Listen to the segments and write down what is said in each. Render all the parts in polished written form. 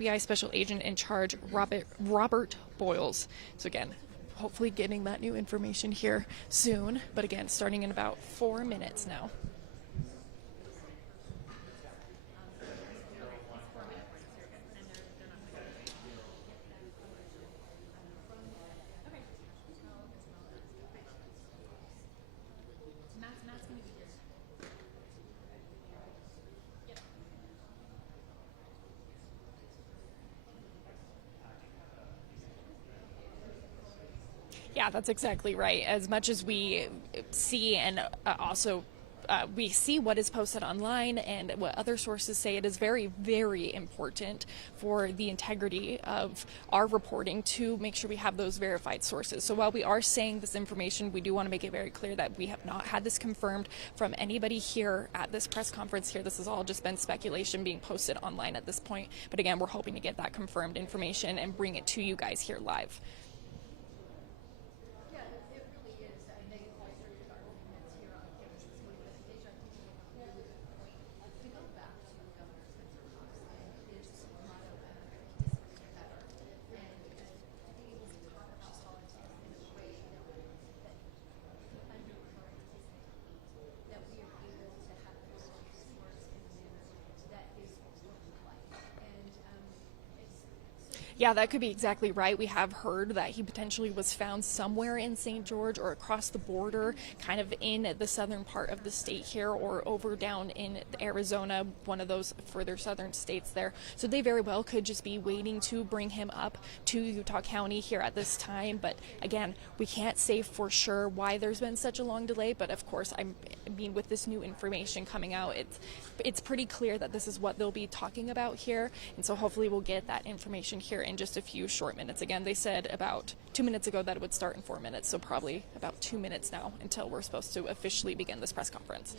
FBI Special Agent in Charge, Robert Boyles. So again, hopefully getting that new information here soon, but again, starting in about 4 minutes now. Yeah, that's exactly right. As much as we see and also we see what is posted online and what other sources say, it is very, very important for the integrity of our reporting to make sure we have those verified sources. So while we are saying this information, we do want to make it very clear that we have not had this confirmed from anybody here at this press conference here. This has all just been speculation being posted online at this point. But again, we're hoping to get that confirmed information and bring it to you guys here live. Yeah, that could be exactly right. We have heard that he potentially was found somewhere in St. George or across the border, kind of in the southern part of the state here, or over down in Arizona, one of those further southern states there. So they very well could just be waiting to bring him up to Utah County here at this time. But again, we can't say for sure why there's been such a long delay. But of course, I mean, with this new information coming out, it's pretty clear that this is what they'll be talking about here. And so hopefully we'll get that information here in just a few short minutes. Again, they said about 2 minutes ago that it would start in 4 minutes, so probably about 2 minutes now until we're supposed to officially begin this press conference.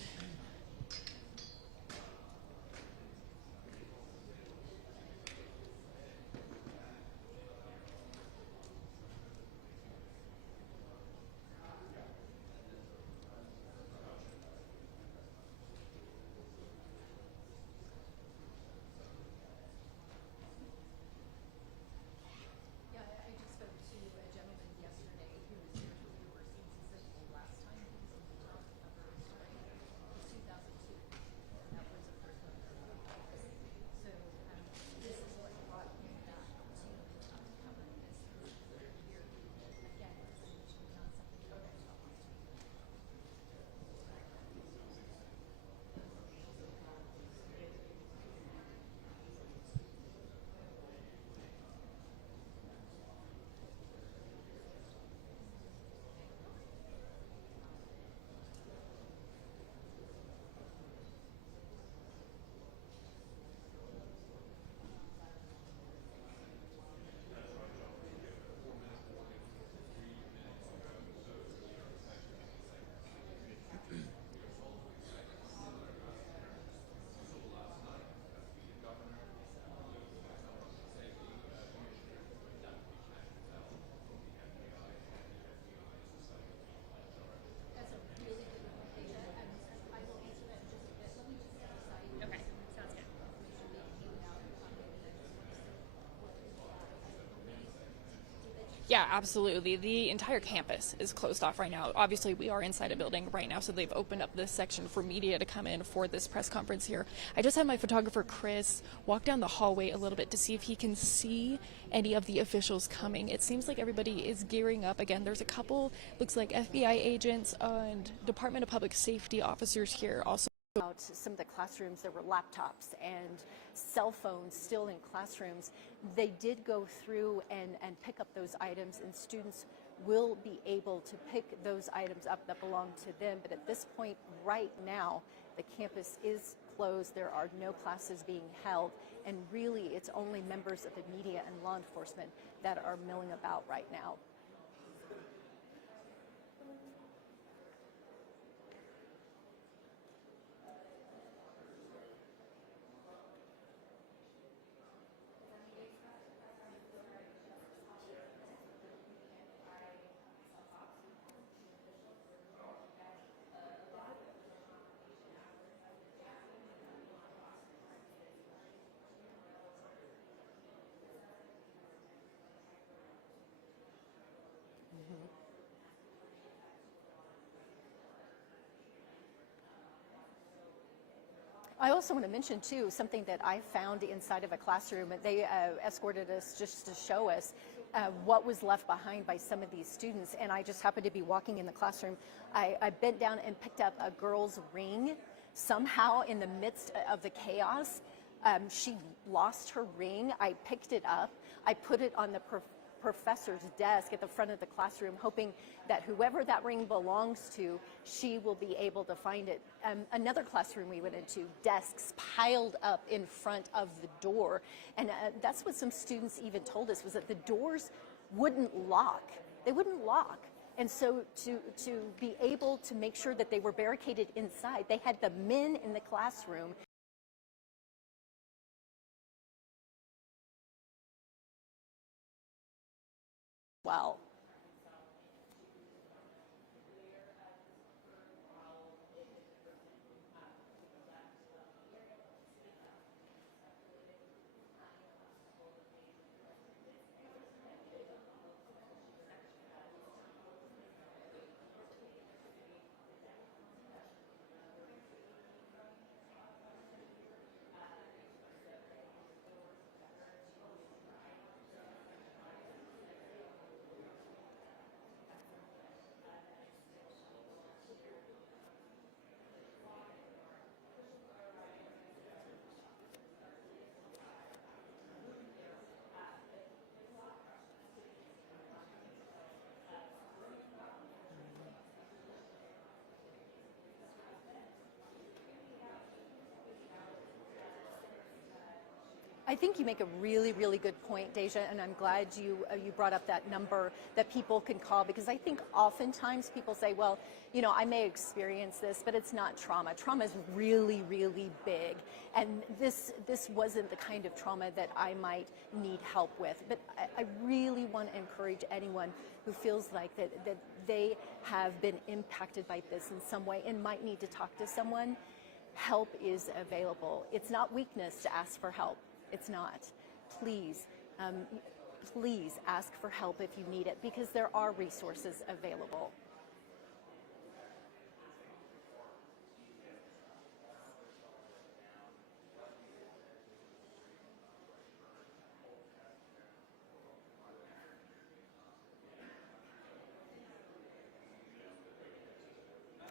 Yeah, absolutely. The entire campus is closed off right now. Obviously, we are inside a building right now, so they've opened up this section for media to come in for this press conference here. I just had my photographer, Chris, walk down the hallway a little bit to see if he can see any of the officials coming. It seems like everybody is gearing up. Again, there's a couple, looks like FBI agents and Department of Public Safety officers here also. Out some of the classrooms, there were laptops and cell phones still in classrooms. They did go through and pick up those items, and students will be able to pick those items up that belong to them. But at this point right now, the campus is closed. There are no classes being held, and really it's only members of the media and law enforcement that are milling about right now. I also want to mention, too, something that I found inside of a classroom. They escorted us just to show us what was left behind by some of these students. And I just happened to be walking in the classroom. I bent down and picked up a girl's ring. Somehow, in the midst of the chaos, she lost her ring. I picked it up. I put it on the professor's desk at the front of the classroom, hoping that whoever that ring belongs to, she will be able to find it. Another classroom we went into, desks piled up in front of the door. And that's what some students even told us, was that the doors wouldn't lock. They wouldn't lock. And so to be able to make sure that they were barricaded inside, they had the men in the classroom. Well, I think you make a really, really good point, Deja, and I'm glad you brought up that number that people can call, because I think oftentimes people say, well, you know, I may experience this, but it's not trauma. Trauma is really, really big, and this wasn't the kind of trauma that I might need help with. But I really want to encourage anyone who feels like that they have been impacted by this in some way and might need to talk to someone. Help is available. It's not weakness to ask for help. It's not. Please, please ask for help if you need it, because there are resources available.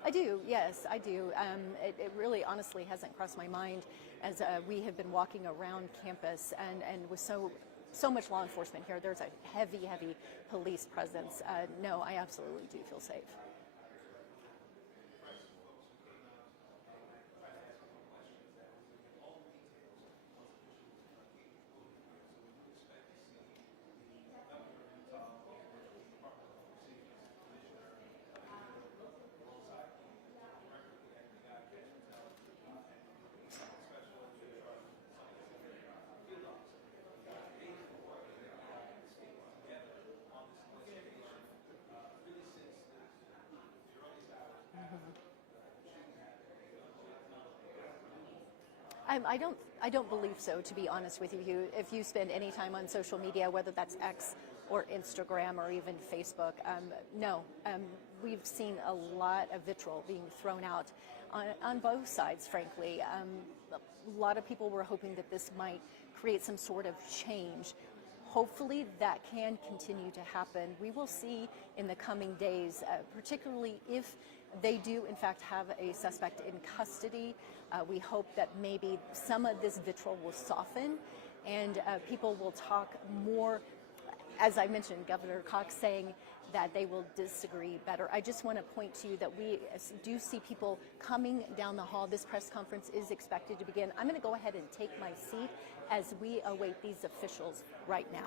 I do, yes, I do. It really honestly hasn't crossed my mind as we have been walking around campus and with so much law enforcement here. There's a heavy police presence. No, I absolutely do feel safe. I don't believe so, to be honest with you. If you spend any time on social media, whether that's X or Instagram or even Facebook, no. We've seen a lot of vitriol being thrown out on both sides, frankly. A lot of people were hoping that this might create some sort of change. Hopefully that can continue to happen. We will see in the coming days, particularly if they do in fact have a suspect in custody. We hope that maybe some of this vitriol will soften and people will talk more. As I mentioned, Governor Cox saying that they will disagree better. I just want to point to you that we do see people coming down the hall. This press conference is expected to begin. I'm going to go ahead and take my seat as we await these officials right now.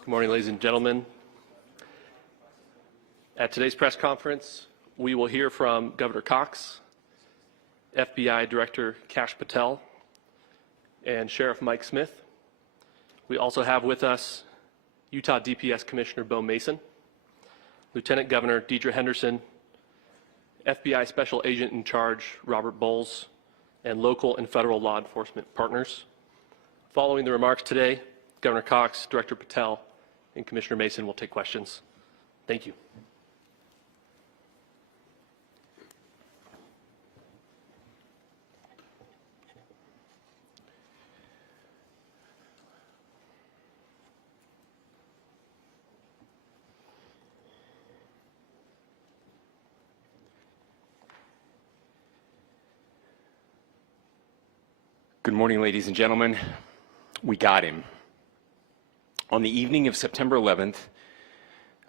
Good morning, ladies and gentlemen. At today's press conference, we will hear from Governor Cox FBI Director Kash Patel, and Sheriff Mike Smith. We also have with us Utah DPS Commissioner Bo Mason, Lieutenant Governor Deidre Henderson, FBI Special Agent in Charge Robert Bowles, and local and federal law enforcement partners. Following the remarks today, Governor Cox, Director Patel, and Commissioner Mason will take questions. Thank you. Good morning, ladies and gentlemen. We got him. On the evening of September 11th,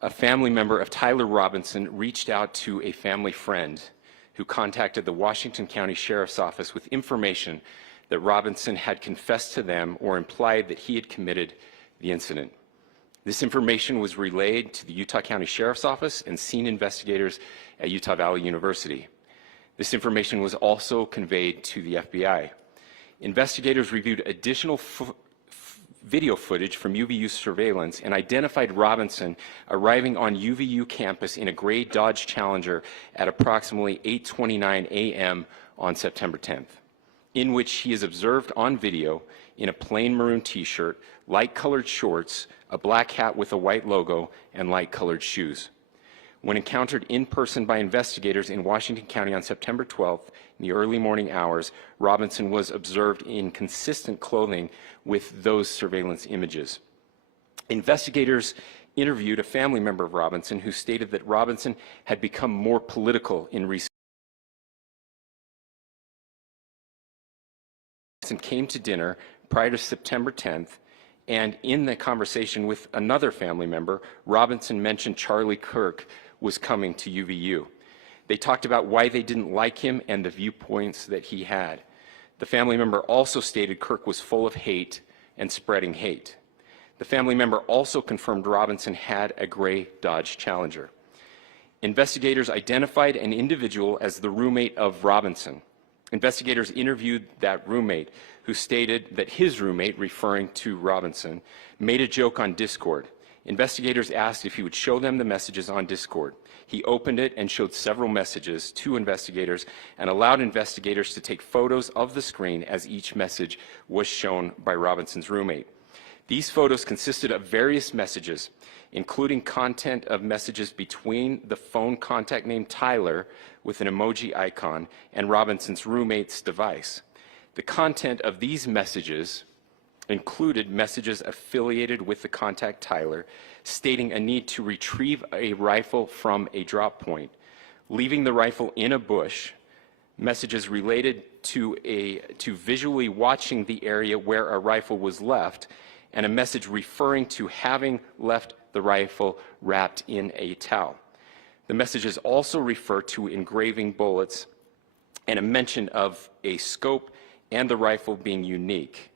a family member of Tyler Robinson reached out to a family friend who contacted the Washington County Sheriff's Office with information that Robinson had confessed to them or implied that he had committed the incident. This information was relayed to the Utah County Sheriff's Office and scene investigators at Utah Valley University. This information was also conveyed to the FBI. Investigators reviewed additional video footage from UVU surveillance and identified Robinson arriving on UVU campus in a gray Dodge Challenger at approximately 8:29 a.m. on September 10th, in which he is observed on video in a plain maroon t-shirt, light-colored shorts, a black hat with a white logo, and light-colored shoes. When encountered in person by investigators in Washington County on September 12th, in the early morning hours, Robinson was observed in consistent clothing with those surveillance images. Investigators interviewed a family member of Robinson who stated that Robinson had become more political in recent years and came to dinner prior to September 10th, and in the conversation with another family member, Robinson mentioned Charlie Kirk was coming to UVU. They talked about why they didn't like him and the viewpoints that he had. The family member also stated Kirk was full of hate and spreading hate. The family member also confirmed Robinson had a gray Dodge Challenger. Investigators identified an individual as the roommate of Robinson. Investigators interviewed that roommate, who stated that his roommate, referring to Robinson, made a joke on Discord. Investigators asked if he would show them the messages on Discord. He opened it and showed several messages to investigators and allowed investigators to take photos of the screen as each message was shown by Robinson's roommate. These photos consisted of various messages, including content of messages between the phone contact named Tyler with an emoji icon and Robinson's roommate's device. The content of these messages included messages affiliated with the contact Tyler, stating a need to retrieve a rifle from a drop point, leaving the rifle in a bush, messages related to visually watching the area where a rifle was left, and a message referring to having left the rifle wrapped in a towel. The messages also refer to engraving bullets and a mention of a scope and the rifle being unique.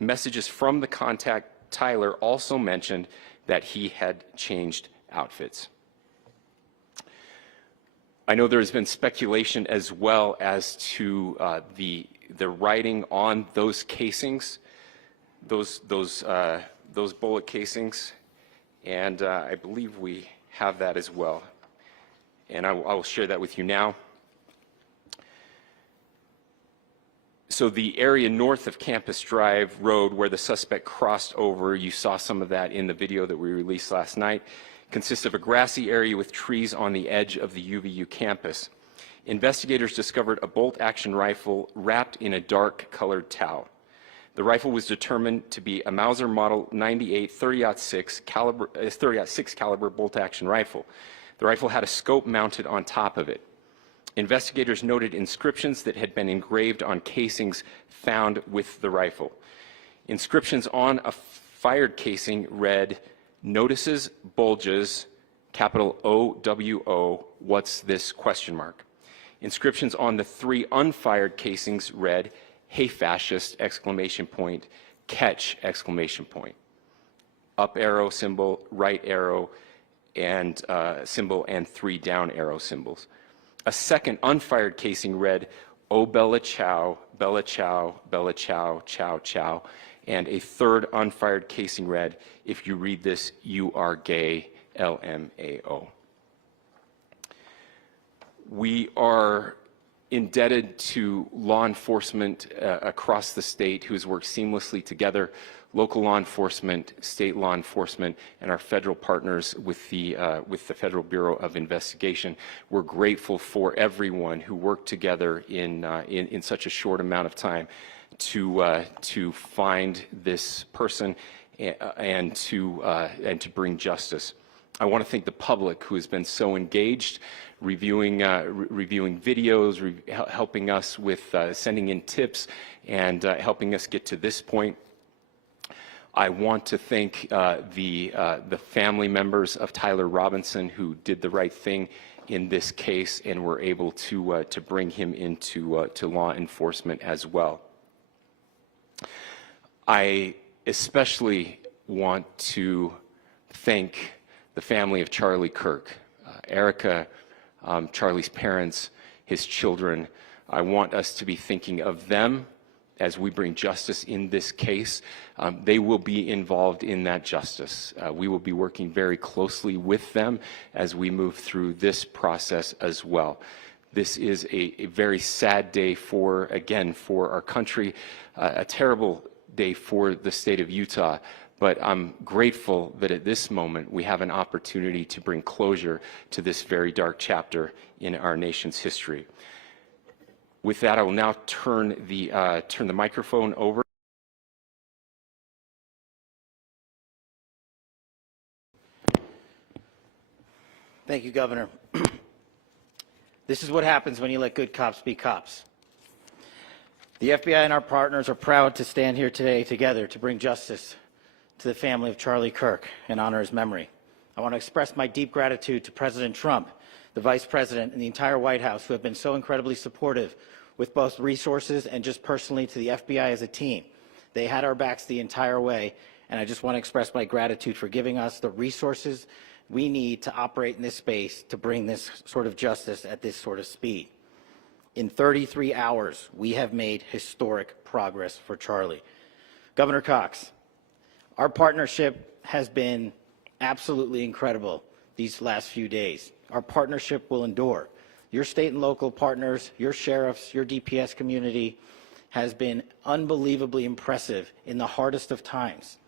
Messages from the contact Tyler also mentioned that he had changed outfits. I know there's been speculation as well as to the writing on those casings, those bullet casings, and I believe we have that as well. And I will share that with you now. So the area north of Campus Drive Road where the suspect crossed over, you saw some of that in the video that we released last night, consists of a grassy area with trees on the edge of the UVU campus. Investigators discovered a bolt-action rifle wrapped in a dark-colored towel. The rifle was determined to be a Mauser Model 98 30-06 caliber bolt-action rifle. The rifle had a scope mounted on top of it. Investigators noted inscriptions that had been engraved on casings found with the rifle. Inscriptions on a fired casing read, "Notices, bulges, capital OWO, what's this?" ? Inscriptions on the 3 unfired casings read, "Hey fascist!" ! Catch! ! Up arrow symbol, right arrow and symbol, and 3 down arrow symbols. A second unfired casing read, Oh Bella Chow, Bella Chow, Bella Chow, Chow Chow, and a third unfired casing read, if you read this, you are gay, LMAO. We are indebted to law enforcement across the state who has worked seamlessly together, local law enforcement, state law enforcement, and our federal partners with the Federal Bureau of Investigation. We're grateful for everyone who worked together in such a short amount of time to find this person and to bring justice. I want to thank the public who has been so engaged, reviewing videos, helping us with sending in tips, and helping us get to this point. I want to thank the family members of Tyler Robinson who did the right thing in this case and were able to bring him into to law enforcement as well. I especially want to thank the family of Charlie Kirk, Erica, Charlie's parents, his children. I want us to be thinking of them as we bring justice in this case. They will be involved in that justice. We will be working very closely with them as we move through this process as well. This is a very sad day for our country, a terrible day for the state of Utah. But I'm grateful that at this moment we have an opportunity to bring closure to this very dark chapter in our nation's history. With that, I will now turn the microphone over. Thank you, Governor. This is what happens when you let good cops be cops. The FBI and our partners are proud to stand here today together to bring justice to the family of Charlie Kirk and honor his memory. I want to express my deep gratitude to President Trump, the Vice President, and the entire White House who have been so incredibly supportive with both resources and just personally to the FBI as a team. They had our backs the entire way, and I just want to express my gratitude for giving us the resources we need to operate in this space to bring this sort of justice at this sort of speed. In 33 hours, we have made historic progress for Charlie. Governor Cox, our partnership has been absolutely incredible these last few days. Our partnership will endure. Your state and local partners, your sheriffs, your DPS community has been unbelievably impressive in the hardest of times.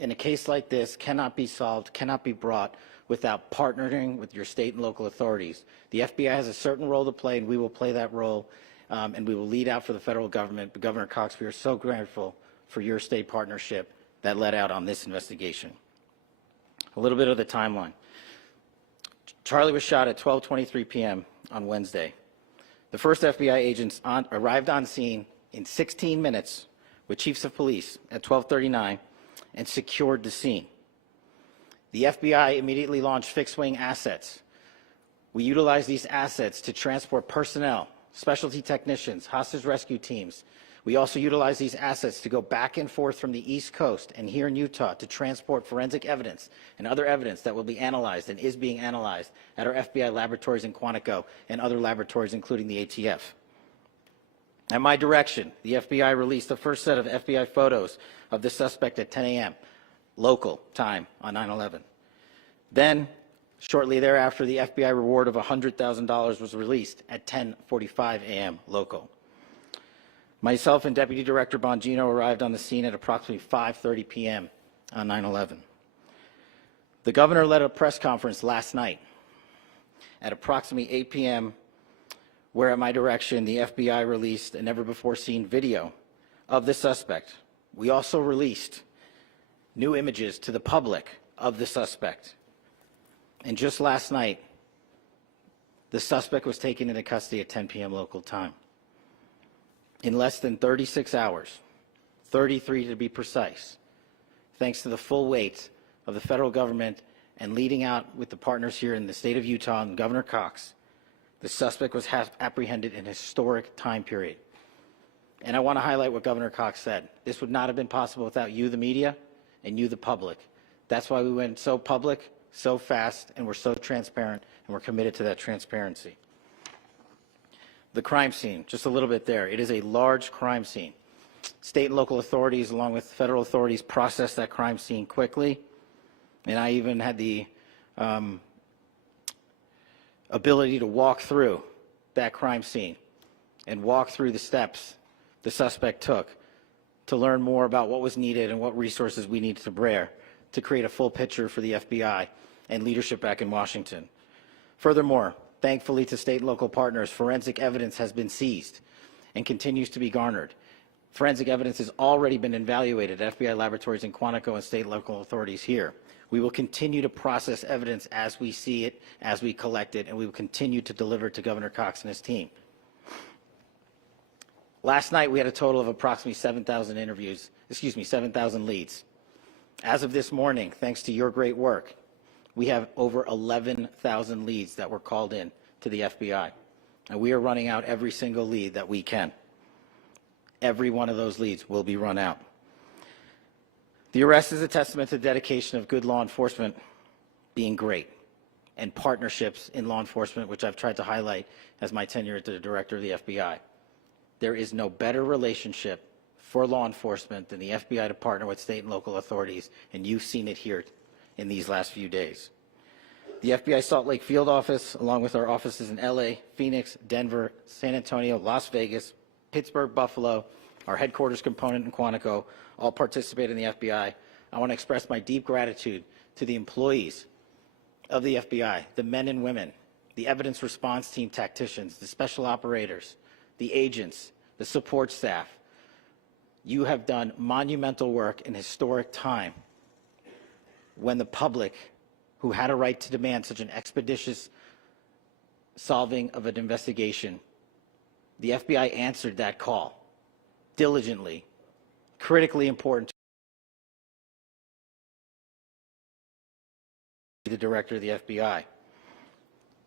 And a case like this cannot be solved, cannot be brought without partnering with your state and local authorities. The FBI has a certain role to play, and we will play that role, and we will lead out for the federal government. But Governor Cox, we are so grateful for your state partnership that led out on this investigation. A little bit of the timeline. Charlie was shot at 12:23 p.m. on Wednesday. The first FBI agents arrived on scene in 16 minutes with chiefs of police at 12:39 and secured the scene. The FBI immediately launched fixed-wing assets. We utilized these assets to transport personnel, specialty technicians, hostage rescue teams. We also utilize these assets to go back and forth from the East Coast and here in Utah to transport forensic evidence and other evidence that will be analyzed and is being analyzed at our FBI laboratories in Quantico and other laboratories, including the ATF. At my direction, the FBI released the first set of FBI photos of the suspect at 10 a.m. local time on 9/11. Then, shortly thereafter, the FBI reward of $100,000 was released at 10:45 a.m. local. Myself and Deputy Director Bongino arrived on the scene at approximately 5:30 p.m. on 9/11. The governor led a press conference last night at approximately 8 p.m., where at my direction, the FBI released a never-before-seen video of the suspect. We also released new images to the public of the suspect. And just last night, the suspect was taken into custody at 10 p.m. local time. In less than 36 hours, 33 to be precise, thanks to the full weight of the federal government and leading out with the partners here in the state of Utah and Governor Cox, the suspect was apprehended in a historic time period. And I want to highlight what Governor Cox said. This would not have been possible without you, the media, and you, the public. That's why we went so public, so fast, and we're so transparent, and we're committed to that transparency. The crime scene, just a little bit there. It is a large crime scene. State and local authorities, along with federal authorities, processed that crime scene quickly. And I even had the ability to walk through that crime scene and walk through the steps the suspect took to learn more about what was needed and what resources we needed to bear to create a full picture for the FBI and leadership back in Washington. Furthermore, thankfully to state and local partners, forensic evidence has been seized and continues to be garnered. Forensic evidence has already been evaluated at FBI laboratories in Quantico and state and local authorities here. We will continue to process evidence as we see it, as we collect it, and we will continue to deliver to Governor Cox and his team. Last night, we had a total of approximately 7,000 leads. As of this morning, thanks to your great work, we have over 11,000 leads that were called in to the FBI. And we are running out every single lead that we can. Every one of those leads will be run out. The arrest is a testament to the dedication of good law enforcement being great and partnerships in law enforcement, which I've tried to highlight as my tenure as the director of the FBI. There is no better relationship for law enforcement than the FBI to partner with state and local authorities, and you've seen it here in these last few days. The FBI Salt Lake Field Office, along with our offices in LA, Phoenix, Denver, San Antonio, Las Vegas, Pittsburgh, Buffalo, our headquarters component in Quantico, all participate in the FBI. I want to express my deep gratitude to the employees of the FBI, the men and women, the evidence response team tacticians, the special operators, the agents, the support staff. You have done monumental work in historic time when the public, who had a right to demand such an expeditious solving of an investigation, the FBI answered that call diligently, critically important to the director of the FBI.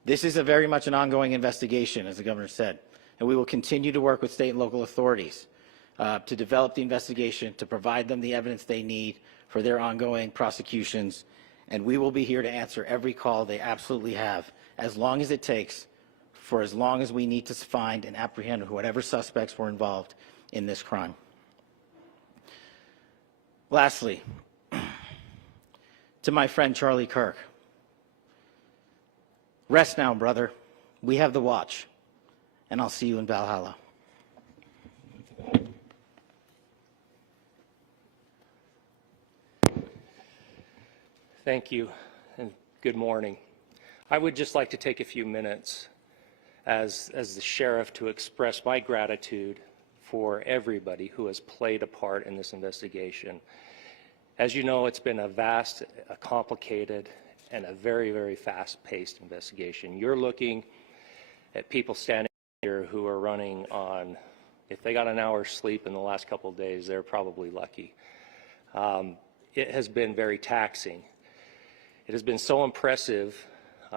This is very much an ongoing investigation, as the governor said, and we will continue to work with state and local authorities to develop the investigation, to provide them the evidence they need for their ongoing prosecutions, and we will be here to answer every call they absolutely have, as long as it takes, for as long as we need to find and apprehend whatever suspects were involved in this crime. Lastly, to my friend Charlie Kirk, rest now, brother. We have the watch, and I'll see you in Valhalla. Thank you, and good morning. I would just like to take a few minutes as the sheriff to express my gratitude for everybody who has played a part in this investigation. As you know, it's been a vast, a complicated, and a very, very fast-paced investigation. You're looking at people standing here who are running on, if they got an hour's sleep in the last couple of days, they're probably lucky. It has been very taxing. It has been so impressive,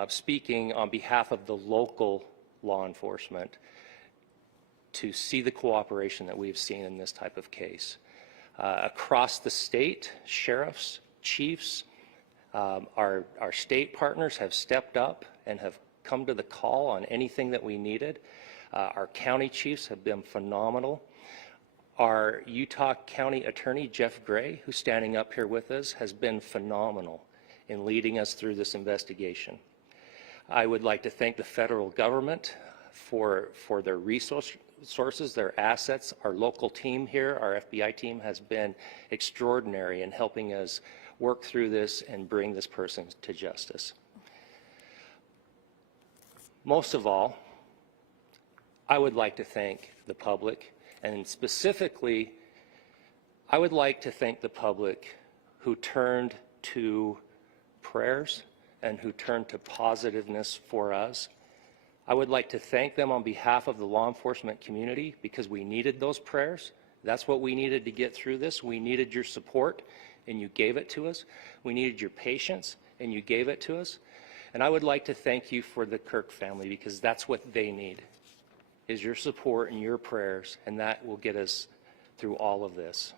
speaking on behalf of the local law enforcement, to see the cooperation that we've seen in this type of case. Across the state, sheriffs, chiefs, our state partners have stepped up and have come to the call on anything that we needed. Our county chiefs have been phenomenal. Our Utah County Attorney, Jeff Gray, who's standing up here with us, has been phenomenal in leading us through this investigation. I would like to thank the federal government for their resources, their assets. Our local team here, our FBI team, has been extraordinary in helping us work through this and bring this person to justice. Most of all, I would like to thank the public, and specifically, I would like to thank the public who turned to prayers and who turned to positiveness for us. I would like to thank them on behalf of the law enforcement community, because we needed those prayers. That's what we needed to get through this. We needed your support, and you gave it to us. We needed your patience, and you gave it to us. And I would like to thank you for the Kirk family, because that's what they need, is your support and your prayers, and that will get us through all of this.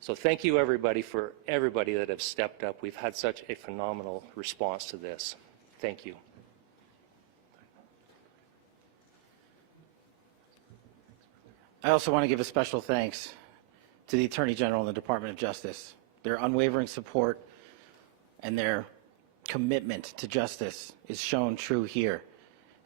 So thank you, everybody, for everybody that have stepped up. We've had such a phenomenal response to this. Thank you. I also want to give a special thanks to the Attorney General and the Department of Justice. Their unwavering support and their commitment to justice is shown true here.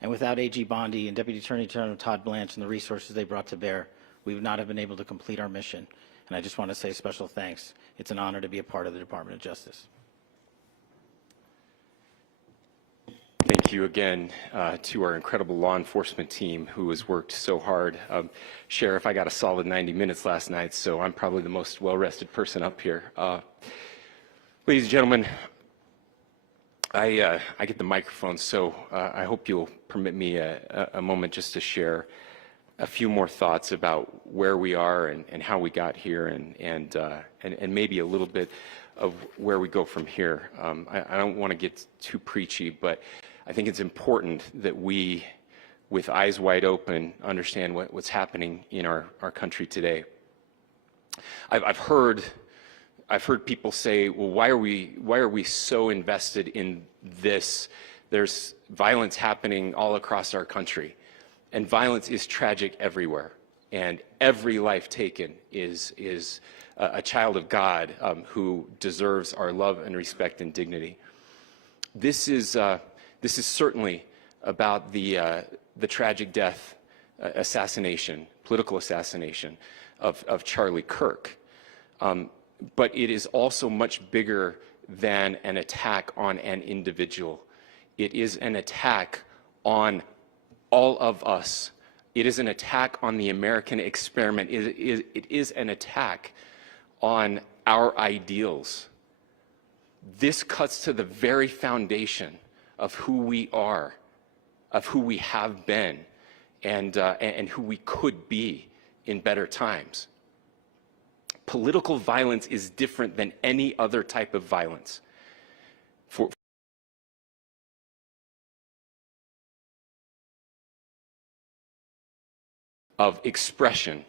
And without AG Bondi and Deputy Attorney General Todd Blanche and the resources they brought to bear, we would not have been able to complete our mission. And I just want to say special thanks. It's an honor to be a part of the Department of Justice. Thank you again to our incredible law enforcement team who has worked so hard. Sheriff, I got a solid 90 minutes last night, so I'm probably the most well-rested person up here. Ladies and gentlemen, I get the microphone, so I hope you'll permit me a moment just to share a few more thoughts about where we are and how we got here and maybe a little bit of where we go from here. I don't want to get too preachy, but I think it's important that we, with eyes wide open, understand what's happening in our country today. I've heard people say, well, why are we so invested in this? There's violence happening all across our country, and violence is tragic everywhere, and every life taken is a child of God who deserves our love and respect and dignity. This is certainly about the tragic death, political assassination of Charlie Kirk. But it is also much bigger than an attack on an individual. It is an attack on all of us. It is an attack on the American experiment. It is an attack on our ideals. This cuts to the very foundation of who we are, of who we have been, and who we could be in better times. Political violence is different than any other type of violence. Of expression,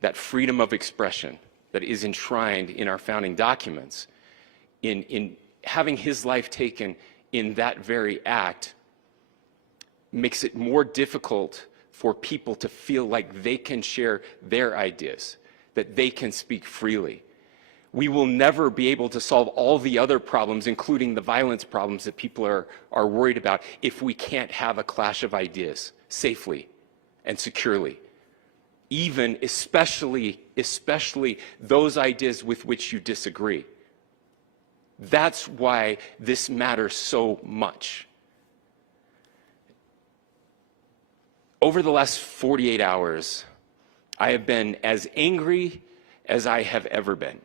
that freedom of expression that is enshrined in our founding documents, in having his life taken in that very act, makes it more difficult for people to feel like they can share their ideas, that they can speak freely. We will never be able to solve all the other problems, including the violence problems that people are worried about, if we can't have a clash of ideas safely and securely. Even, especially those ideas with which you disagree. That's why this matters so much. Over the last 48 hours, I have been as angry as I have ever been,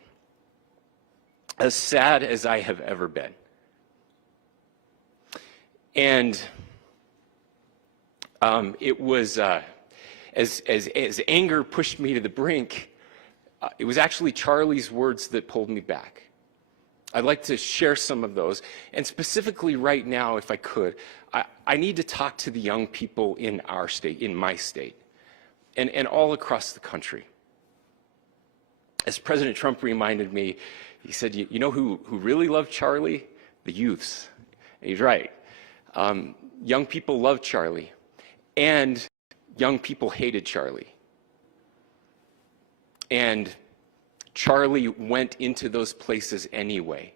as sad as I have ever been. And it was, as anger pushed me to the brink, it was actually Charlie's words that pulled me back. I'd like to share some of those. And specifically right now, if I could, I need to talk to the young people in our state, in my state, and all across the country. As President Trump reminded me, he said, you know who really loved Charlie? The youths. And he's right. Young people loved Charlie, and young people hated Charlie. And Charlie went into those places anyway.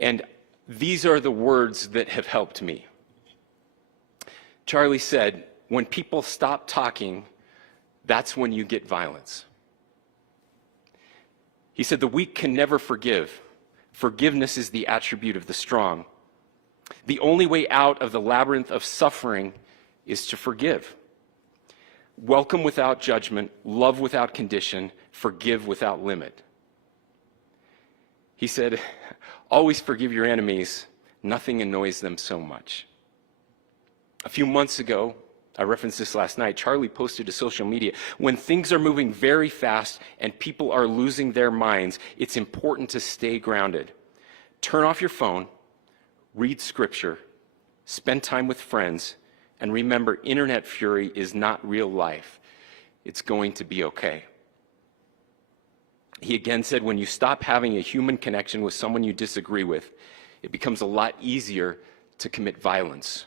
And these are the words that have helped me. Charlie said, when people stop talking, that's when you get violence. He said, the weak can never forgive. Forgiveness is the attribute of the strong. The only way out of the labyrinth of suffering is to forgive. Welcome without judgment, love without condition, forgive without limit. He said, always forgive your enemies. Nothing annoys them so much. A few months ago, I referenced this last night, Charlie posted to social media, when things are moving very fast and people are losing their minds, it's important to stay grounded. Turn off your phone, read scripture, spend time with friends, and remember, internet fury is not real life. It's going to be okay. He again said, when you stop having a human connection with someone you disagree with, it becomes a lot easier to commit violence.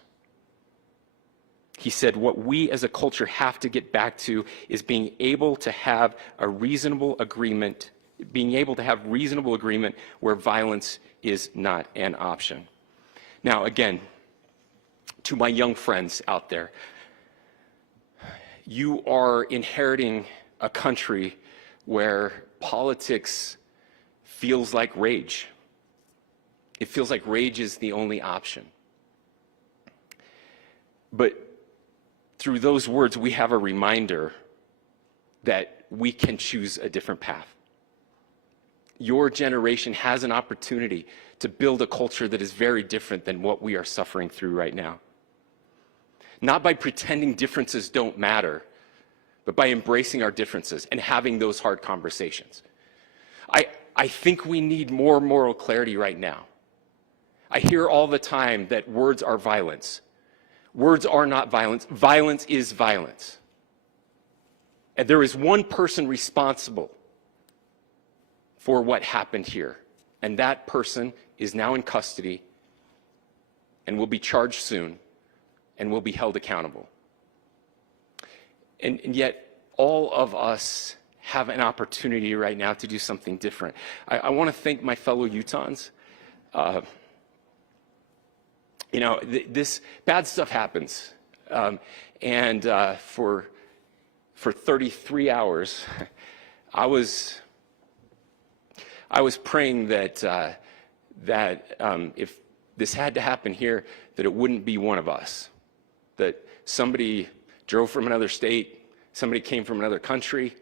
He said, what we as a culture have to get back to is being able to have a reasonable agreement, where violence is not an option. Now, again, to my young friends out there, you are inheriting a country where politics feels like rage. It feels like rage is the only option. But through those words, we have a reminder that we can choose a different path. Your generation has an opportunity to build a culture that is very different than what we are suffering through right now. Not by pretending differences don't matter, but by embracing our differences and having those hard conversations. I think we need more moral clarity right now. I hear all the time that words are violence. Words are not violence. Violence is violence. And there is one person responsible for what happened here. And that person is now in custody and will be charged soon and will be held accountable. And yet, all of us have an opportunity right now to do something different. I want to thank my fellow Utahns. This bad stuff happens. For 33 hours, I was praying that if this had to happen here, that it wouldn't be one of us. That somebody drove from another state, somebody came from another country.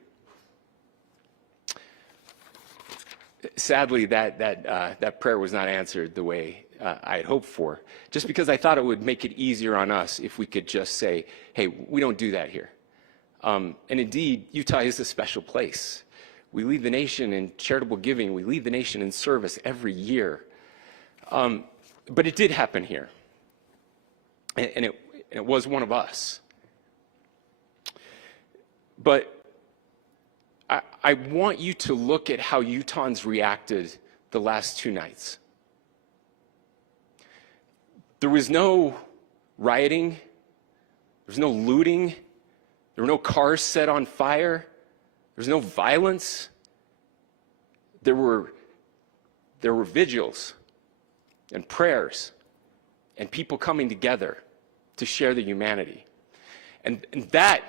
Sadly, that prayer was not answered the way I had hoped for, just because I thought it would make it easier on us if we could just say, hey, we don't do that here. And indeed, Utah is a special place. We lead the nation in charitable giving. We lead the nation in service every year. But it did happen here. And it was one of us. But I want you to look at how Utahns reacted the last 2 nights. There was no rioting. There was no looting. There were no cars set on fire. There was no violence. There were vigils and prayers and people coming together to share the humanity. And that,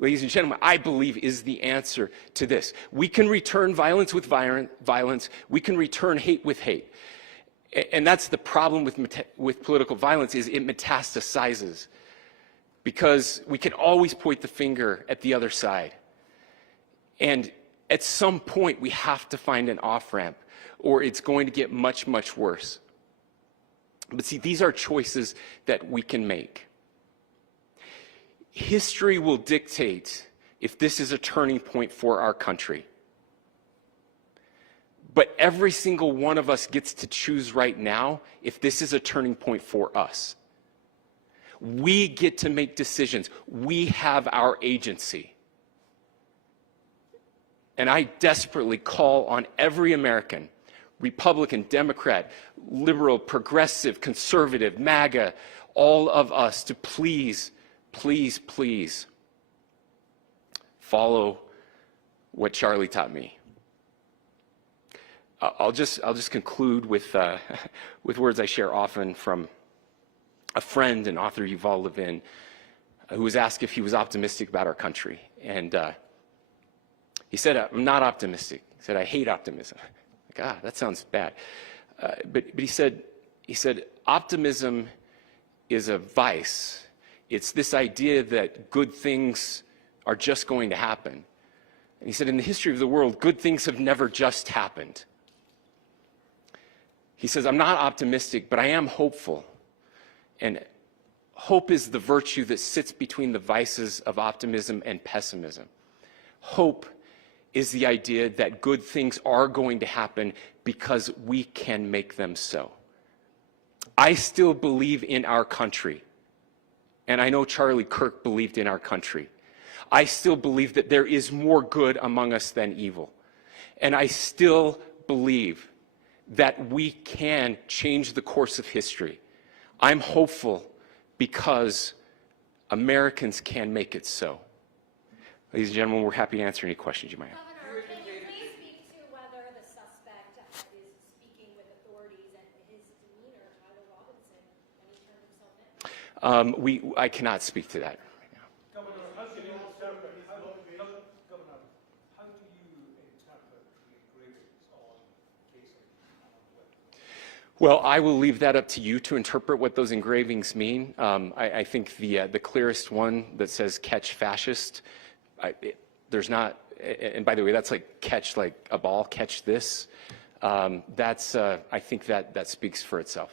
ladies and gentlemen, I believe is the answer to this. We can return violence with violence. We can return hate with hate. And that's the problem with political violence, is it metastasizes. Because we can always point the finger at the other side. And at some point, we have to find an off-ramp, or it's going to get much, much worse. But see, these are choices that we can make. History will dictate if this is a turning point for our country. But every single one of us gets to choose right now if this is a turning point for us. We get to make decisions. We have our agency. And I desperately call on every American, Republican, Democrat, liberal, progressive, conservative, MAGA, all of us to please, please, please follow what Charlie taught me. I'll just conclude with words I share often from a friend and author, Yuval Levin, who was asked if he was optimistic about our country. And he said, I'm not optimistic. He said, I hate optimism. Like, that sounds bad. But he said, optimism is a vice. It's this idea that good things are just going to happen. And he said, in the history of the world, good things have never just happened. He says, I'm not optimistic, but I am hopeful. And hope is the virtue that sits between the vices of optimism and pessimism. Hope is the idea that good things are going to happen because we can make them so. I still believe in our country. And I know Charlie Kirk believed in our country. I still believe that there is more good among us than evil. And I still believe that we can change the course of history. I'm hopeful because Americans can make it so. Ladies and gentlemen, we're happy to answer any questions you might have. Governor, can you please speak to whether the suspect is speaking with authorities and his demeanor, Tyler Robinson, when he turned himself in? I cannot speak to that. Well, I will leave that up to you to interpret what those engravings mean. I think the clearest one that says "catch fascist," there's not, and by the way, that's like catch like a ball, catch this. That's I think that speaks for itself.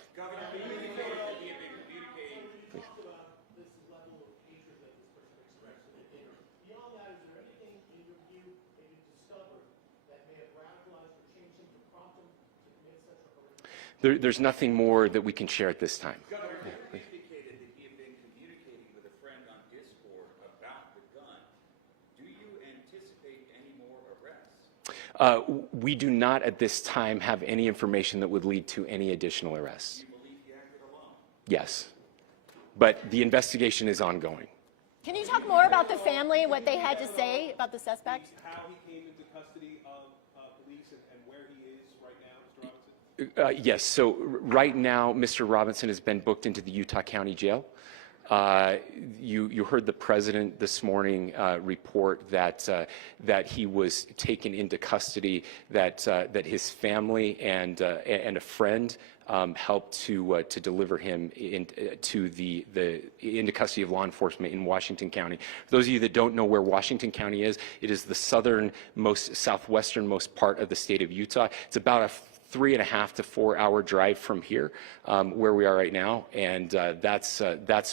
There's nothing more that we can share at this time. Governor, you indicated that he had been communicating with a friend on Discord about the gun. Do you anticipate any more arrests? We do not at this time have any information that would lead to any additional arrests. Do you believe he acted alone? Yes, but the investigation is ongoing. Can you talk more about the family and what they had to say about the suspect? How he came into custody of police and where he is right now, Mr. Robinson? Yes, so right now, Mr. Robinson has been booked into the Utah County Jail. You heard the president this morning report that he was taken into custody, that his family and a friend helped to deliver him into custody of law enforcement in Washington County. For those of you that don't know where Washington County is, it is the southwesternmost part of the state of Utah. It's about a 3.5 to 4 hour drive from here, where we are right now, and that's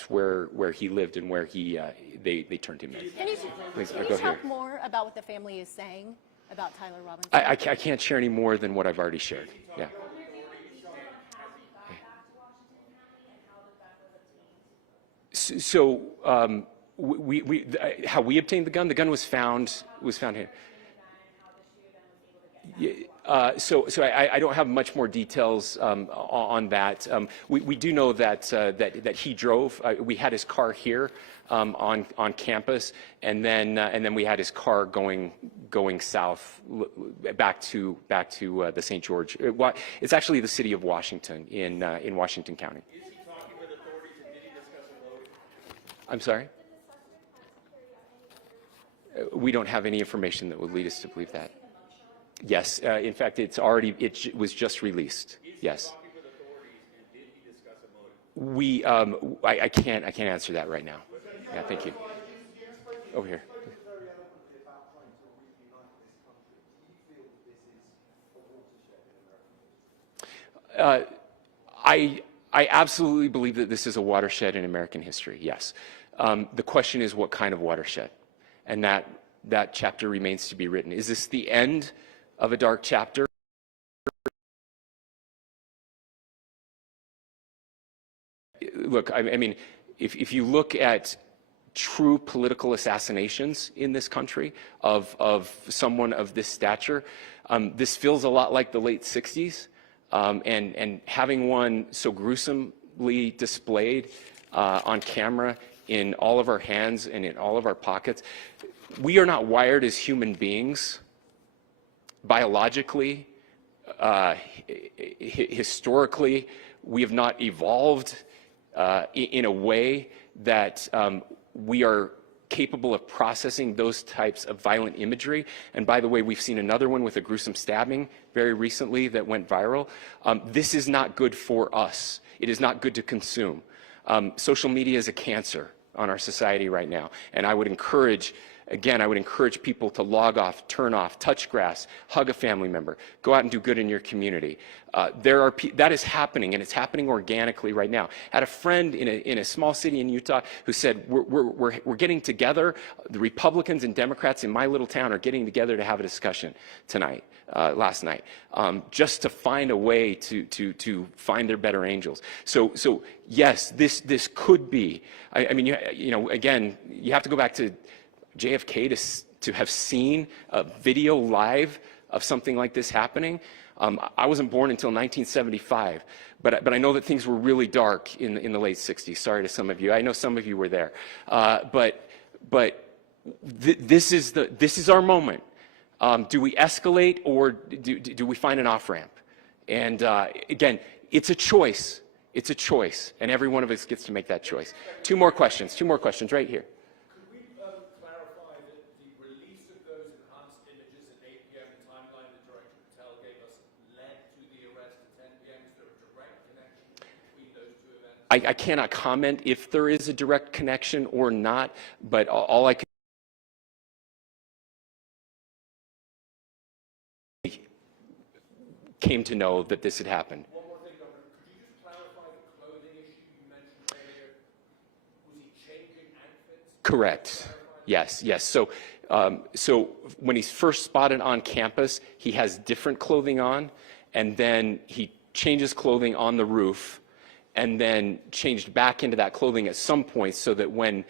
where he lived and where they turned him in. Can you, Please, can go you here. talk more about what the family is saying about Tyler Robinson? I can't share any more than what I've already shared. Yeah. So how we obtained the gun? The gun was found here. So I don't have much more details on that. We do know that he drove. We had his car here on campus, and then we had his car going south back to the St. George. It's actually the city of Washington in Washington County. Is he talking with authorities and did he discuss a motive? I'm sorry? We don't have any information that would lead us to believe that. Yes, in fact, it was just released. Yes. Talking with authorities and did he discuss a motive? I can't answer that right now. Yeah, thank you. Over here. I absolutely believe that this is a watershed in American history. Yes. The question is, what kind of watershed? And that chapter remains to be written. Is this the end of a dark chapter? Look, I mean, if you look at true political assassinations in this country of someone of this stature, this feels a lot like the late 60s, and having one so gruesomely displayed on camera in all of our hands and in all of our pockets. We are not wired as human beings biologically, historically. We have not evolved in a way that we are capable of processing those types of violent imagery. And by the way, we've seen another one with a gruesome stabbing very recently that went viral. This is not good for us. It is not good to consume. Social media is a cancer on our society right now. And I would encourage people to log off, turn off, touch grass, hug a family member, go out and do good in your community. That is happening, and it's happening organically right now. I had a friend in a small city in Utah who said, we're getting together, the Republicans and Democrats in my little town are getting together to have a discussion last night, just to find a way to find their better angels. So yes, this could be, I mean, again, you have to go back to JFK to have seen a video live of something like this happening. I wasn't born until 1975, but I know that things were really dark in the late 60s. Sorry to some of you. I know some of you were there. This is our moment. Do we escalate, or do we find an off-ramp? And again, it's a choice. It's a choice, and every one of us gets to make that choice. Two more questions right here. Could we clarify that the release of those enhanced images at 8 p.m., the timeline that Director Patel gave us, led to the arrest at 10 p.m.? Is there a direct connection between those two events? I cannot comment if there is a direct connection or not, but all I can came to know that this had happened. One more thing, Governor. Could you just clarify the clothing issue you mentioned earlier? Was he changing outfits? Correct. Yes. So when he's first spotted on campus, he has different clothing on, and then he changes clothing on the roof, and then changed back into that clothing at some point, so that when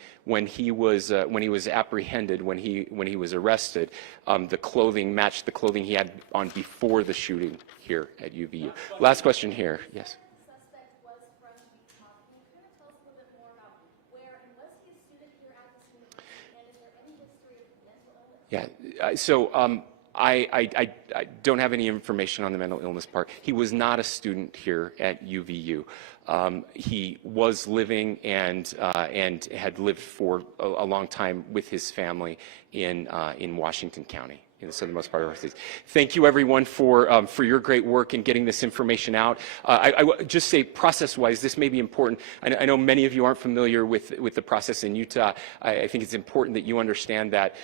he was apprehended, when he was arrested, the clothing matched the clothing he had on before the shooting here at UVU. Last question here. Yes. Suspect was from Utah. Can you kind of tell us a little bit more about where, and was he a student here at this university, and is there any history of mental illness? Yeah. So I don't have any information on the mental illness part. He was not a student here at UVU. He was living and had lived for a long time with his family in Washington County, in the southernmost part of our state. Thank you, everyone, for your great work in getting this information out. I would just say, process-wise, this may be important. I know many of you aren't familiar with the process in Utah. I think it's important that you understand that.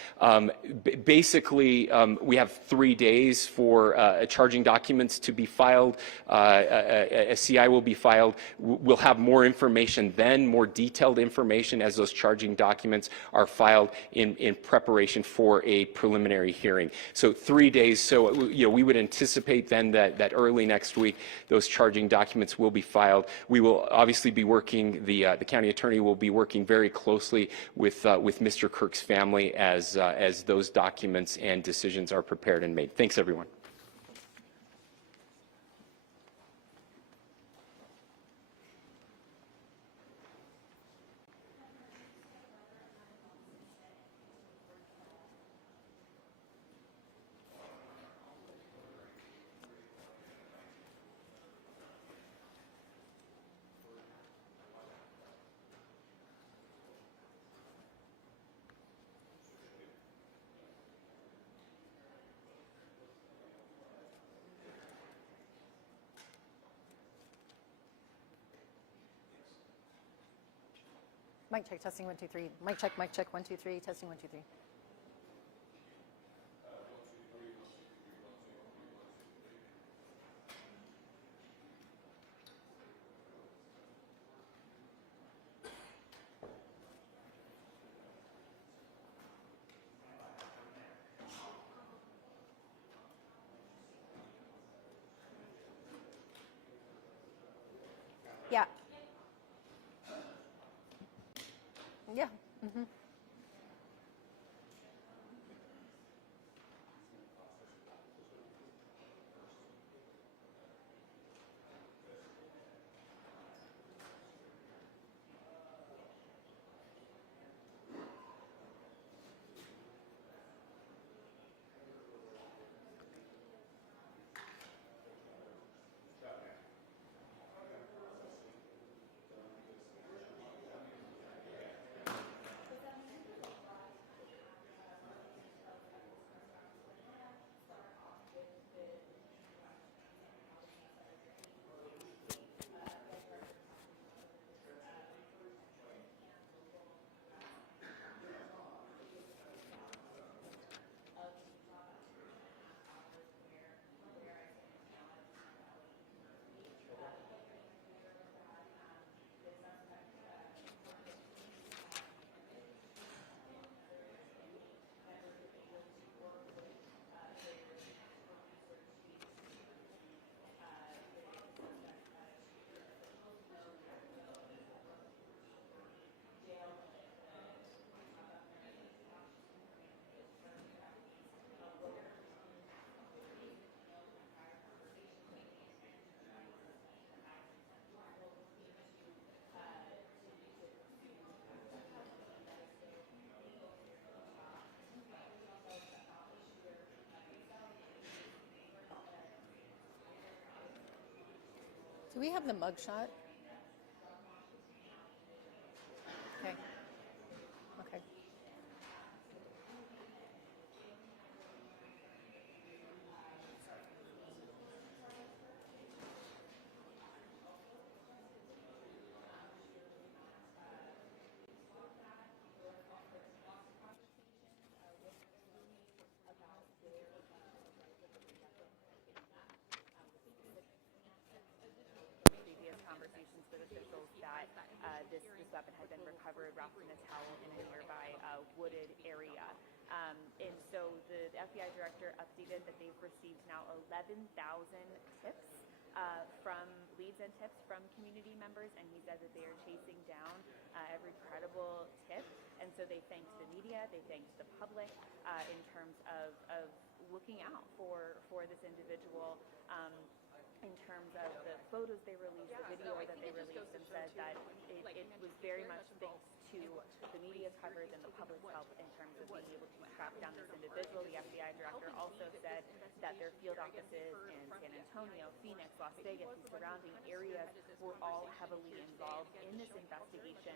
Basically, we have 3 days for charging documents to be filed. A CI will be filed. We'll have more information then, more detailed information as those charging documents are filed in preparation for a preliminary hearing. So 3 days. So we would anticipate then that early next week those charging documents will be filed. We will obviously be working. The county attorney will be working very closely with Mr. Kirk's family as those documents and decisions are prepared and made. Thanks, everyone. Mic check, testing 1 2 3. Mic check 1 2 3. Testing 1 2 3. Yeah. Yeah. Mm-hmm. Do we have the mugshot? Okay. Okay. Previous conversations with officials that this weapon had been recovered wrapped in a towel in a nearby wooded area. And so the FBI director updated that they've received now 11,000 tips from leads and tips from community members, and he said that they are chasing down every credible tip. And so they thanked the media, they thanked the public in terms of looking out for this individual. In terms of the photos they released, the video that they released, and said that it was very much thanks to the media coverage and the public's help in terms of being able to track down this individual. The FBI director also said that their field offices in San Antonio, Phoenix, Las Vegas, and surrounding areas were all heavily involved in this investigation.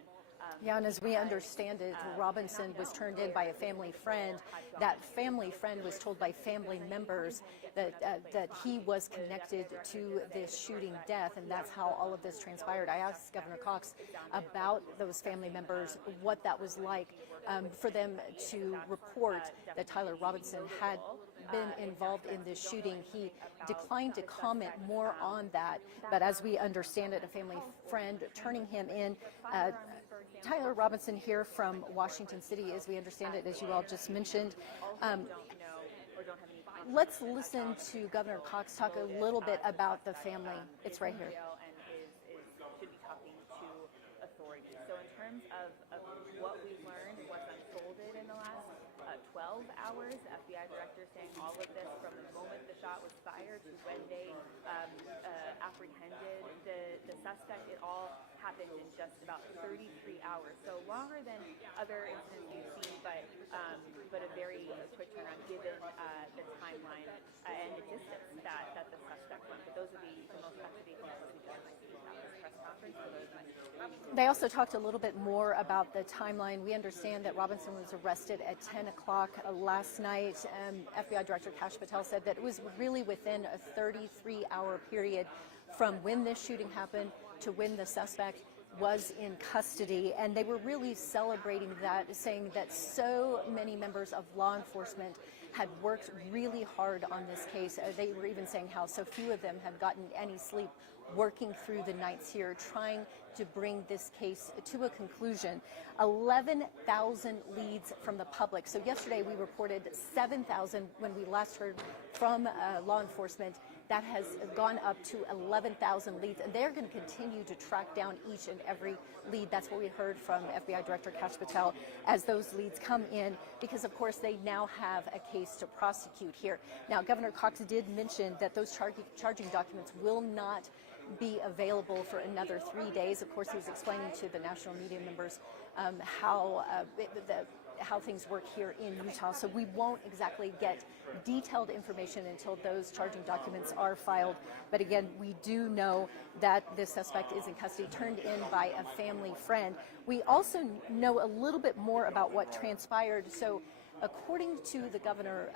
Yeah, and as we understand it, Robinson was turned in by a family friend. That family friend was told by family members that he was connected to this shooting death, and that's how all of this transpired. I asked Governor Cox about those family members, what that was like for them to report that Tyler Robinson had been involved in this shooting. He declined to comment more on that, but as we understand it, a family friend turning him in. Tyler Robinson here from Washington City, as we understand it, as you all just mentioned. Let's listen to Governor Cox talk a little bit about the family. It's right here. And should be talking to authorities. So in terms of what we've learned and what's unfolded in the last 12 hours, the FBI director saying all of this from the moment the shot was fired to when they apprehended the suspect, it all happened in just about 33 hours. So longer than other incidents we've seen, but a very quick turnaround given the timeline and the distance that the suspect went. But those would be the most up-to-date details we can see at this press conference. They also talked a little bit more about the timeline. We understand that Robinson was arrested at 10 o'clock last night. FBI Director Kash Patel said that it was really within a 33-hour period from when this shooting happened to when the suspect was in custody, and they were really celebrating that, saying that so many members of law enforcement had worked really hard on this case. They were even saying how so few of them had gotten any sleep working through the nights here, trying to bring this case to a conclusion. 11,000 leads from the public. So yesterday we reported 7,000 when we last heard from law enforcement. That has gone up to 11,000 leads, and they're going to continue to track down each and every lead. That's what we heard from FBI Director Kash Patel as those leads come in, because of course they now have a case to prosecute here. Now, Governor Cox did mention that those charging documents will not be available for another 3 days. Of course, he was explaining to the national media members how things work here in Utah. So we won't exactly get detailed information until those charging documents are filed. But again, we do know that this suspect is in custody, turned in by a family friend. We also know a little bit more about what transpired. So according to the governor,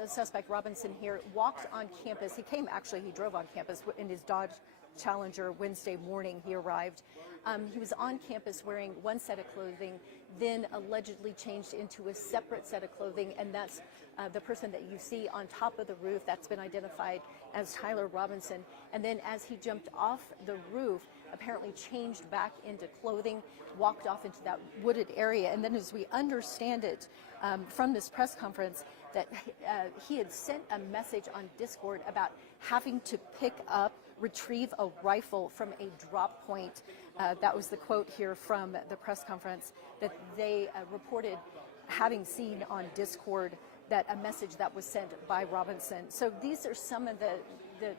the suspect, Robinson here, walked on campus. He drove on campus in his Dodge Challenger Wednesday morning. He arrived. He was on campus wearing one set of clothing, then allegedly changed into a separate set of clothing, and that's the person that you see on top of the roof. That's been identified as Tyler Robinson. And then as he jumped off the roof, apparently changed back into clothing, walked off into that wooded area. And then as we understand it from this press conference, that he had sent a message on Discord about having to retrieve a rifle from a drop point. That was the quote here from the press conference, that they reported having seen on Discord, that a message that was sent by Robinson. So these are some of the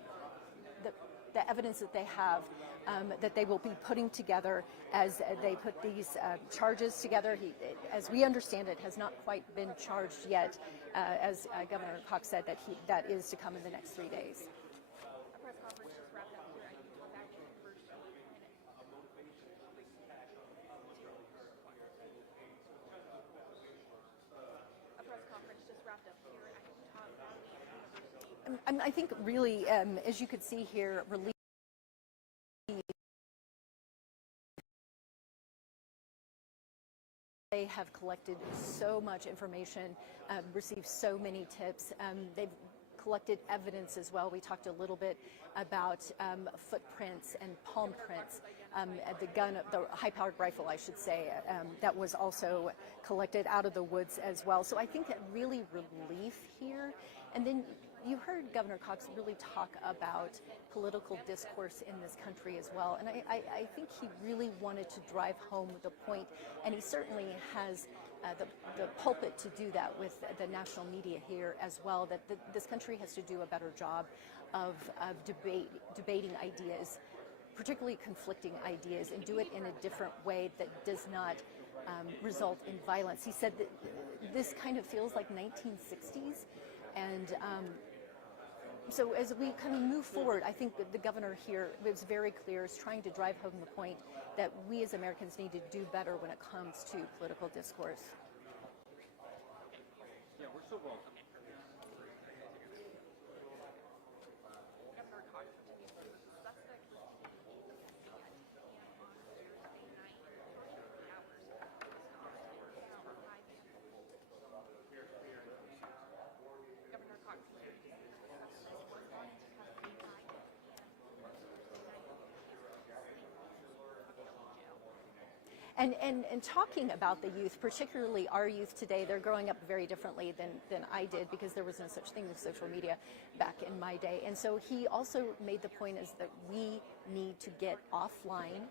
evidence that they have that they will be putting together as they put these charges together. He, as we understand it, has not quite been charged yet, as Governor Cox said that is to come in the next 3 days. I think really, as you could see here, they have collected so much information, received so many tips. They've collected evidence as well. We talked a little bit about footprints and palm prints. The gun, the high-powered rifle, I should say, that was also collected out of the woods as well. So I think that really relief here. And then you heard Governor Cox really talk about political discourse in this country as well. And I think he really wanted to drive home the point, and he certainly has the pulpit to do that with the national media here as well, that this country has to do a better job of debating ideas, particularly conflicting ideas, and do it in a different way that does not result in violence. He said that this kind of feels like 1960s, and so as we kind of move forward, I think that the governor here was very clear, is trying to drive home the point that we as Americans need to do better when it comes to political discourse. Yeah, we're so welcome. And talking about the youth, particularly our youth today, they're growing up very differently than I did, because there was no such thing as social media back in my day. And so he also made the point is that we need to get offline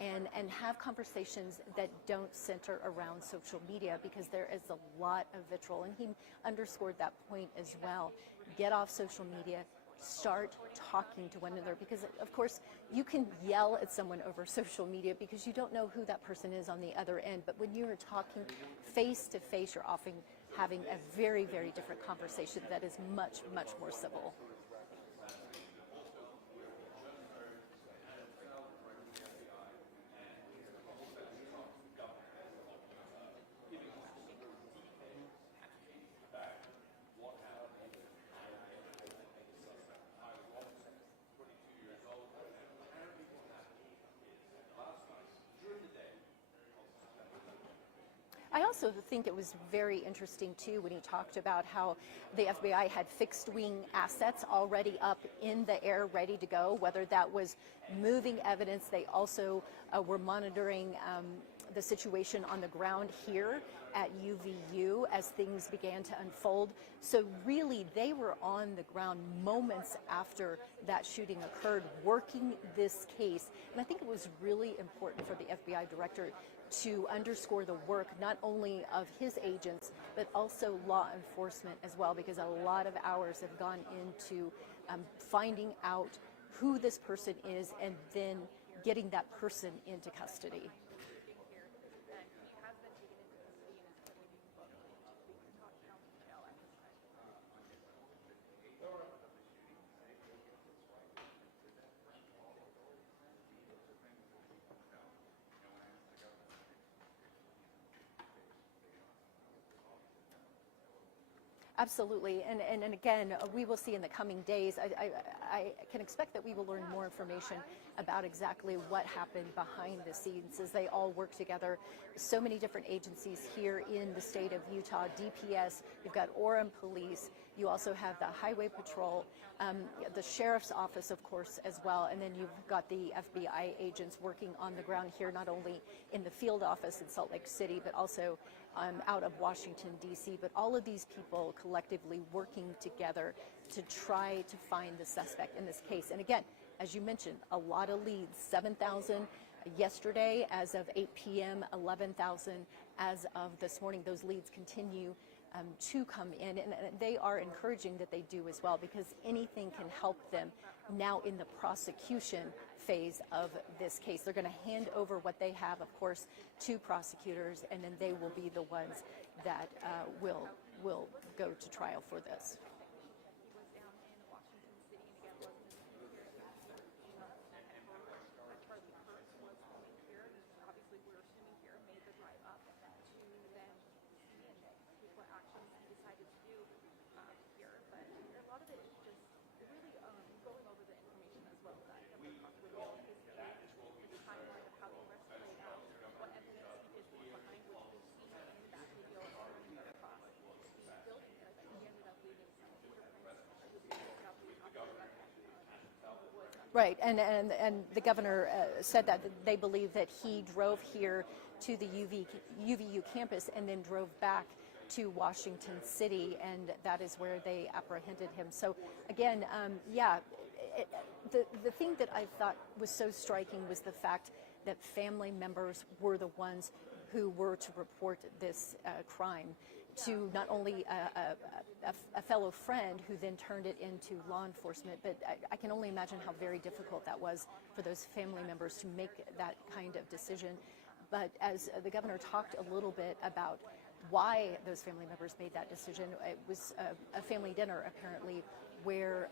and have conversations that don't center around social media, because there is a lot of vitriol. And he underscored that point as well. Get off social media. Start talking to one another, because of course you can yell at someone over social media because you don't know who that person is on the other end, but when you're talking face to face, you're often having a very, very different conversation that is much, much more civil. I also think it was very interesting, too, when he talked about how the FBI had fixed-wing assets already up in the air, ready to go, whether that was moving evidence. They also were monitoring the situation on the ground here at UVU as things began to unfold. So really, they were on the ground moments after that shooting occurred, working this case. And I think it was really important for the FBI director to underscore the work not only of his agents, but also law enforcement as well, because a lot of hours have gone into finding out who this person is and then getting that person into custody. Absolutely, and again, we will see in the coming days. I can expect that we will learn more information about exactly what happened behind the scenes as they all work together. So many different agencies here in the state of Utah, DPS, you've got Orem Police, you also have the Highway Patrol, the Sheriff's Office, of course, as well, and then you've got the FBI agents working on the ground here, not only in the field office in Salt Lake City, but also out of Washington, D.C., but all of these people collectively working together to try to find the suspect in this case. And again, as you mentioned, a lot of leads, 7,000 yesterday as of 8 p.m., 11,000 as of this morning. Those leads continue to come in, and they are encouraging that they do as well, because anything can help them now in the prosecution phase of this case. They're going to hand over what they have, of course, to prosecutors, and then they will be the ones that will go to trial for this. Actions he decided to do here, but a lot of it is just Right, and the governor said that they believe that he drove here to the UVU campus and then drove back to Washington City, and that is where they apprehended him. So again, the thing that I thought was so striking was the fact that family members were the ones who were to report this crime to not only a fellow friend who then turned it into law enforcement, but I can only imagine how very difficult that was for those family members to make that kind of decision. But as the governor talked a little bit about why those family members made that decision, it was a family dinner apparently where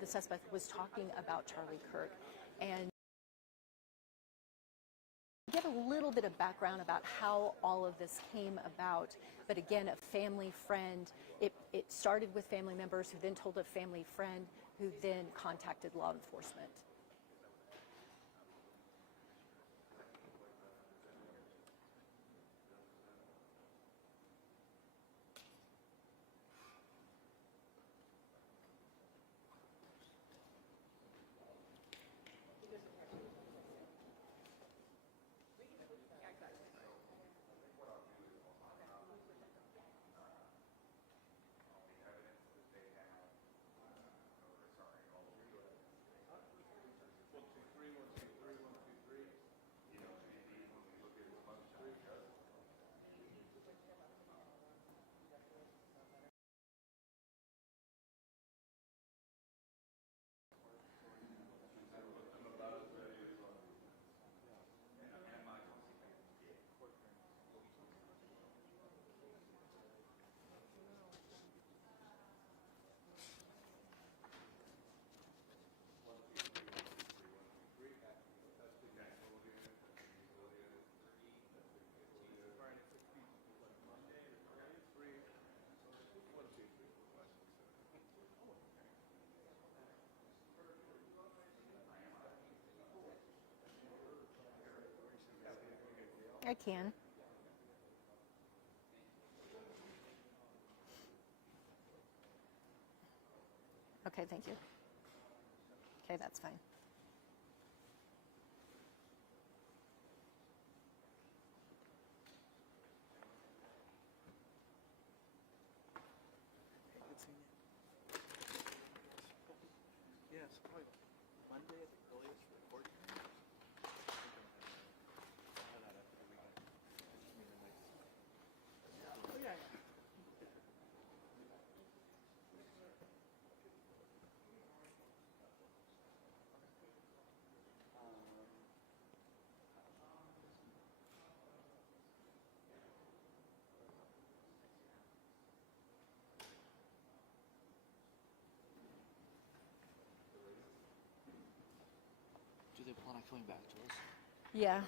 the suspect was talking about Charlie Kirk, and get a little bit of background about how all of this came about. But again, a family friend, it started with family members who then told a family friend who then contacted law enforcement. I can. Okay, thank you. Okay, that's fine. Yes, probably Monday at the earliest for the court hearing. Oh, yeah. Do they plan on coming back to us? Yeah.